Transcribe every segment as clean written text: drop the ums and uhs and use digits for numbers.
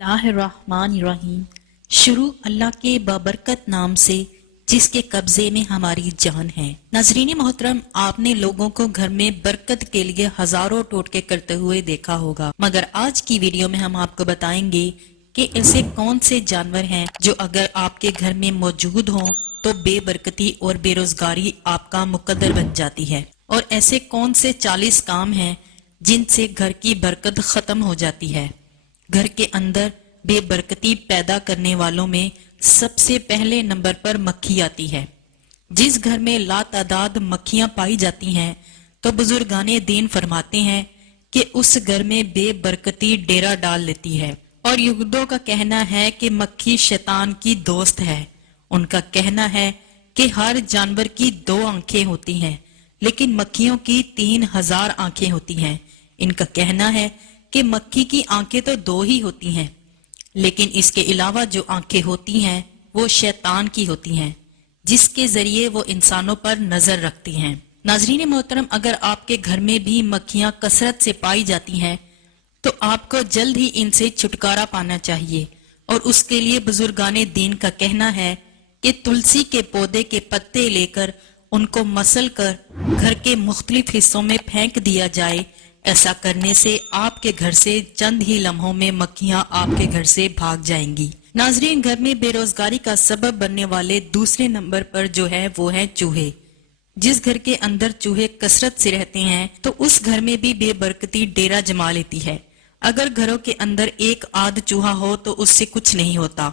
बिस्मिल्लाहिर्रहमानिर्रहीम। शुरू अल्लाह के बाबरकत नाम से जिसके कब्जे में हमारी जान है। नाजरीन मोहतरम, आपने लोगों को घर में बरकत के लिए हजारों टोटके करते हुए देखा होगा, मगर आज की वीडियो में हम आपको बताएंगे कि ऐसे कौन से जानवर हैं जो अगर आपके घर में मौजूद हों तो बेबरकती और बेरोजगारी आपका मुकद्दर बन जाती है, और ऐसे कौन से 40 काम हैं जिनसे घर की बरकत खत्म हो जाती है। घर के अंदर बेबरकती पैदा करने वालों में सबसे पहले नंबर पर मक्खी आती है। जिस घर में लातादाद मक्खियां पाई जाती हैं तो बुजुर्गाने दीन फरमाते हैं कि उस घर में बेबरकती डेरा डाल लेती है। और युगदों का कहना है कि मक्खी शैतान की दोस्त है। उनका कहना है कि हर जानवर की 2 आंखें होती हैं, लेकिन मक्खियों की 3000 आंखें होती हैं। इनका कहना है कि मक्खी की आंखें तो 2 ही होती हैं, लेकिन इसके अलावा जो आंखें होती हैं वो शैतान की होती हैं, जिसके जरिए वो इंसानों पर नजर रखती हैं। नाजरीन मोहतरम, अगर आपके घर में भी मक्खियां कसरत से पाई जाती हैं तो आपको जल्द ही इनसे छुटकारा पाना चाहिए, और उसके लिए बुजुर्गाने दीन का कहना है कि तुलसी के पौधे के पत्ते लेकर उनको मसल कर घर के मुख्तलिफ हिस्सों में फेंक दिया जाए। ऐसा करने से आपके घर से चंद ही लम्हों में मक्खियां आपके घर से भाग जाएंगी। नाजरीन, घर में बेरोजगारी का सबब बनने वाले दूसरे नंबर पर जो है वो है चूहे। जिस घर के अंदर चूहे कसरत से रहते हैं तो उस घर में भी बेबरकती डेरा जमा लेती है। अगर घरों के अंदर एक आध चूहा हो तो उससे कुछ नहीं होता,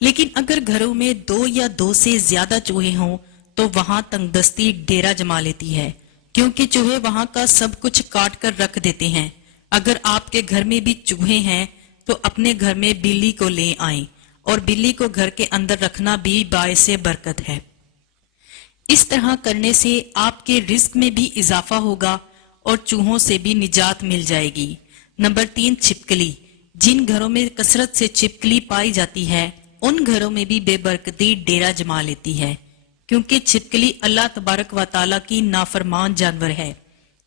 लेकिन अगर घरों में 2 या 2 से ज्यादा चूहे हों तो वहां तंगदस्ती डेरा जमा लेती है, क्योंकि चूहे वहां का सब कुछ काट कर रख देते हैं। अगर आपके घर में भी चूहे हैं तो अपने घर में बिल्ली को ले आएं, और बिल्ली को घर के अंदर रखना भी बायसे बरकत है। इस तरह करने से आपके रिस्क में भी इजाफा होगा और चूहों से भी निजात मिल जाएगी। नंबर 3, छिपकली। जिन घरों में कसरत से छिपकली पाई जाती है उन घरों में भी बेबरकती डेरा जमा लेती है, क्योंकि छिपकली अल्लाह तबारक व ताला की नाफरमान जानवर है।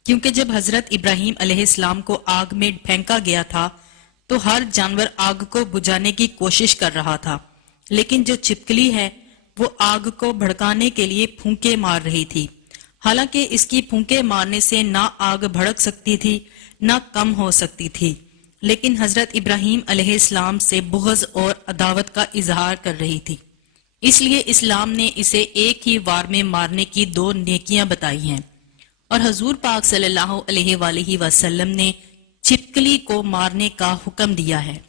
क्योंकि जब हजरत इब्राहिम अलैहिस्सलाम को आग में फेंका गया था तो हर जानवर आग को बुझाने की कोशिश कर रहा था, लेकिन जो छिपकली है वो आग को भड़काने के लिए फूंके मार रही थी। हालांकि इसकी फूंके मारने से ना आग भड़क सकती थी ना कम हो सकती थी, लेकिन हजरत इब्राहिम अलैहिस्सलाम से बुग़्ज़ और अदावत का इजहार कर रही थी। इसलिए इस्लाम ने इसे एक ही वार में मारने की 2 नेकियां बताई हैं, और हजूर पाक सल्लल्लाहु अलैहि वसल्लम ने छिपकली को मारने का हुक्म दिया है।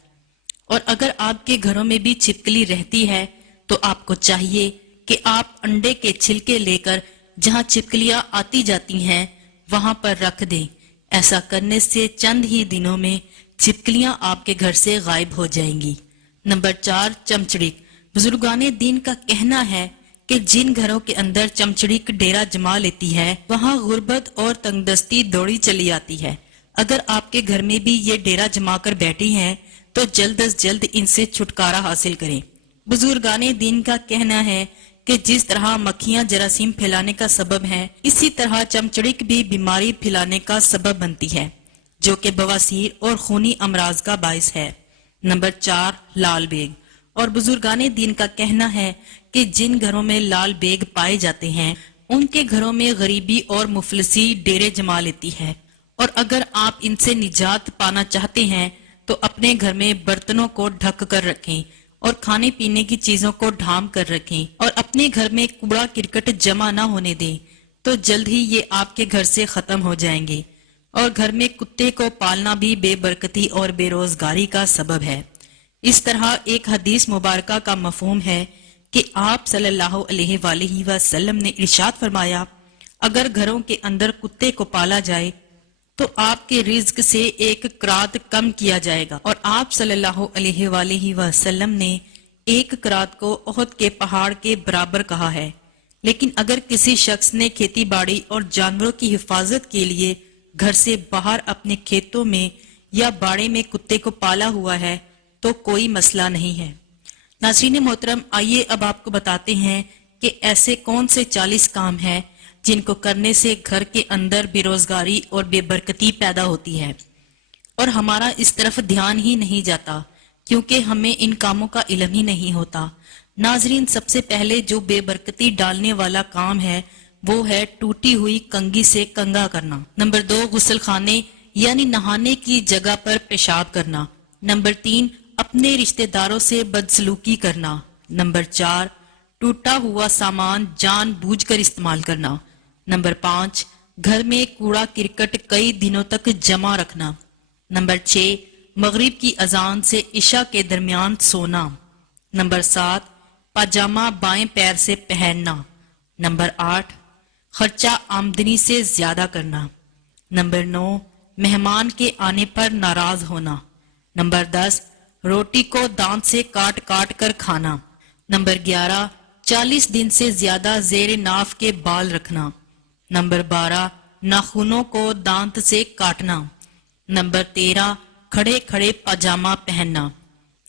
और अगर आपके घरों में भी छिपकली रहती है तो आपको चाहिए कि आप अंडे के छिलके लेकर जहां छिपकलियां आती जाती हैं वहां पर रख दें। ऐसा करने से चंद ही दिनों में छिपकलियां आपके घर से गायब हो जाएंगी। नंबर 4, चमचड़िक। बुजुर्गाने दीन का कहना है कि जिन घरों के अंदर चमचड़िक डेरा जमा लेती है वहां गुर्बत और तंगदस्ती दौड़ी चली आती है। अगर आपके घर में भी ये डेरा जमा कर बैठी हैं तो जल्द अज जल्द इनसे छुटकारा हासिल करें। बुजुर्गाने दीन का कहना है कि जिस तरह मक्खियां जरासीम फैलाने का सबब हैं, इसी तरह चमचड़िक भी बीमारी फैलाने का सबब बनती है, जो कि बवासीर और खूनी अमराज का बाइस है। नंबर 4, लाल बेग। और बुजुर्गाने दीन का कहना है कि जिन घरों में लाल बेग पाए जाते हैं उनके घरों में गरीबी और मुफलिसी डेरे जमा लेती है। और अगर आप इनसे निजात पाना चाहते हैं तो अपने घर में बर्तनों को ढक कर रखें और खाने पीने की चीजों को ढांप कर रखें, और अपने घर में कूड़ा किरकट जमा ना होने दें, तो जल्द ही ये आपके घर से खत्म हो जाएंगे। और घर में कुत्ते को पालना भी बेबरकती और बेरोजगारी का सबब है। इस तरह एक हदीस मुबारका का मफहूम है कि आप सल्लल्लाहु अलैहि वसल्लम ने इरशाद फरमाया, अगर घरों के अंदर कुत्ते को पाला जाए तो आपके रिज्क से एक करात कम किया जाएगा। और आप सल्लल्लाहु अलैहि वसल्लम ने एक करात को ओहद के पहाड़ के बराबर कहा है। लेकिन अगर किसी शख्स ने खेती बाड़ी और जानवरों की हिफाजत के लिए घर से बाहर अपने खेतों में या बाड़े में कुत्ते को पाला हुआ है तो कोई मसला नहीं है। नाज़रीन मोहतरम, आइए अब आपको बताते हैं कि ऐसे कौन से 40 काम हैं जिनको करने से घर के अंदर बेरोजगारी और बेबरकती पैदा होती है, और हमारा इस तरफ ध्यान ही नहीं जाता کیونکہ ہمیں ان کاموں کا علم ہی نہیں ہوتا۔ ناظرین، سب سے پہلے جو بے برکتی ڈالنے والا کام ہے وہ ہے ٹوٹی ہوئی کنگھی سے کنگھا کرنا۔ نمبر 2، غسل خانے یعنی نہانے کی جگہ پر پیشاب کرنا۔ نمبر 3، اپنے رشتہ داروں سے بدسلوکی کرنا۔ نمبر 4، ٹوٹا ہوا سامان جان بوجھ کر استعمال کرنا۔ نمبر 5، گھر میں کوڑا کرکٹ کئی دنوں تک جمع رکھنا۔ نمبر 6، مغرب کی اذان سے عشاء کے درمیان سونا۔ نمبر 7، پاجامہ بائیں پیر سے پہننا۔ نمبر 8، خرچہ آمدنی سے زیادہ کرنا۔ نمبر 9، مہمان کے آنے پر ناراض ہونا۔ نمبر 10، روٹی کو دانت سے کاٹ کاٹ کر کھانا۔ نمبر 11، 40 دن سے زیادہ زیر ناف کے بال رکھنا۔ نمبر 12، ناخنوں کو دانت سے کاٹنا۔ نمبر 13، کھڑے کھڑے پاجامہ پہننا۔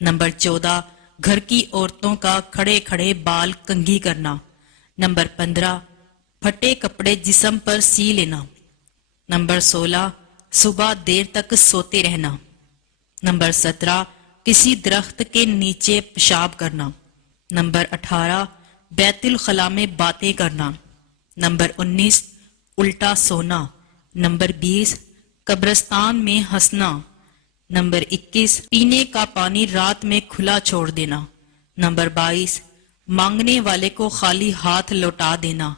نمبر 14، گھر کی عورتوں کا کھڑے کھڑے بال کنگھی کرنا۔ نمبر 15، پھٹے کپڑے جسم پر سی لینا۔ نمبر 16، صبح دیر تک سوتے رہنا۔ نمبر 17، کسی درخت کے نیچے پیشاب کرنا۔ نمبر 18، بیت الخلاء میں باتیں کرنا۔ نمبر 19، الٹا سونا۔ نمبر 20، قبرستان میں ہنسنا۔ نمبر 21، پینے کا پانی رات میں کھلا چھوڑ دینا۔ نمبر 22، مانگنے والے کو خالی ہاتھ لوٹا دینا۔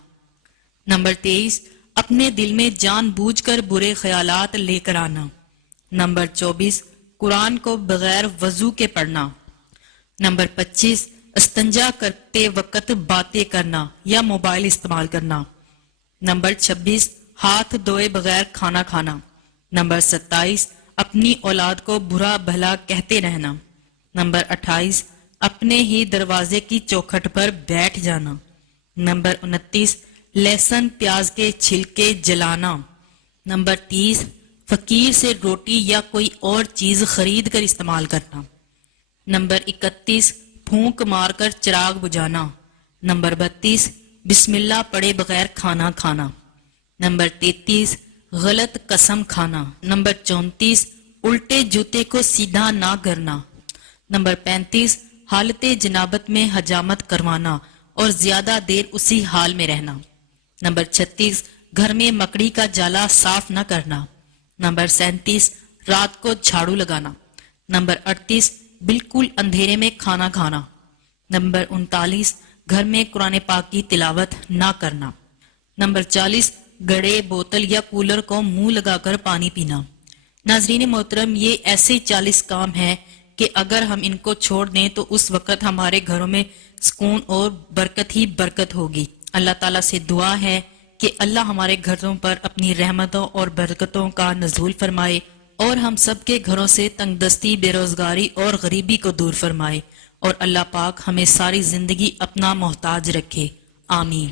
نمبر 23، اپنے دل میں جان بوجھ کر برے خیالات لے کر آنا۔ نمبر 24، قرآن کو بغیر وضو کے پڑھنا۔ نمبر 25، استنجا کرتے وقت باتیں کرنا یا موبائل استعمال کرنا۔ نمبر 26، ہاتھ دھوئے بغیر کھانا کھانا۔ نمبر 27، اپنی اولاد کو برا بھلا کہتے رہنا۔ نمبر 28، اپنے ہی دروازے کی چوکھٹ پر بیٹھ جانا۔ نمبر 29، لہسن پیاز کے چھلکے جلانا۔ نمبر 30، فقیر سے روٹی یا کوئی اور چیز خرید کر استعمال کرنا۔ نمبر 31، پھونک مار کر چراغ بجھانا۔ نمبر 32، بسم اللہ پڑھے بغیر کھانا کھانا۔ نمبر 33، غلط قسم کھانا۔ نمبر 34، الٹے جوتے کو سیدھا نہ کرنا۔ نمبر 35، حالت جنابت میں حجامت کروانا اور زیادہ دیر اسی حال میں رہنا۔ نمبر 36، گھر میں مکڑی کا جالا صاف نہ کرنا۔ نمبر 37، رات کو جھاڑو لگانا۔ نمبر 38، بالکل اندھیرے میں کھانا کھانا۔ نمبر 39، گھر میں قرآن پاک کی تلاوت نہ کرنا۔ نمبر 40، گڑے، بوتل یا کولر کو منہ لگا کر پانی پینا۔ ناظرین محترم، یہ ایسے 40 کام ہیں کہ اگر ہم ان کو چھوڑ دیں تو اس وقت ہمارے گھروں میں سکون اور برکت ہی برکت ہوگی۔ اللہ تعالیٰ سے دعا ہے کہ اللہ ہمارے گھروں پر اپنی رحمتوں اور برکتوں کا نزول فرمائے اور ہم سب کے گھروں سے تنگ دستی، بے روزگاری اور غریبی کو دور فرمائے، اور اللہ پاک ہمیں ساری زندگی اپنا محتاج رکھے۔ آمین۔